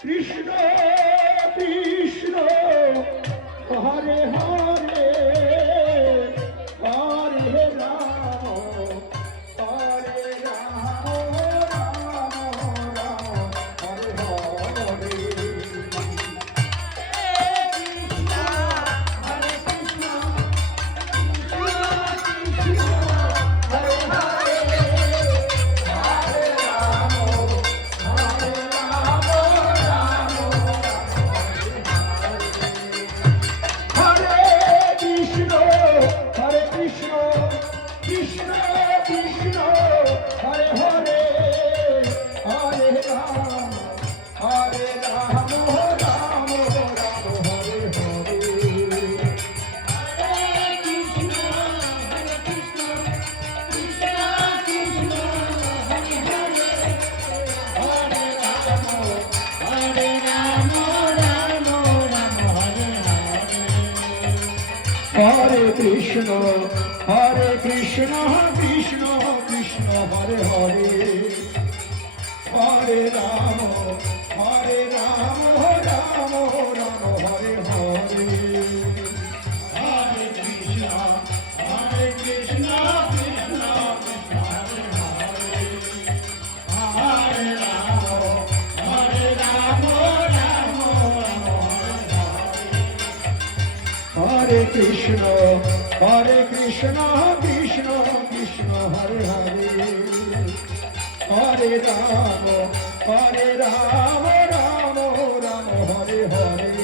Krishna Krishna Hare Hare Hare Ram Hare Ram Ram Ram Hare Hare Hare Krishna, Hare Krishna, Krishna Krishna, Hare Hare, Hare Rama, Hare Rama, Rama Rama, Hare Hare, Hare Krishna, Hare Krishna, Krishna Krishna, Hare Hare, Hare Rama, Hare Rama, Rama Rama, Hare Krishna, Hare Krishna, Krishna Krishna, Hare Hare, Hare Rama, Hare Rama, Rama Rama, Hare Hare.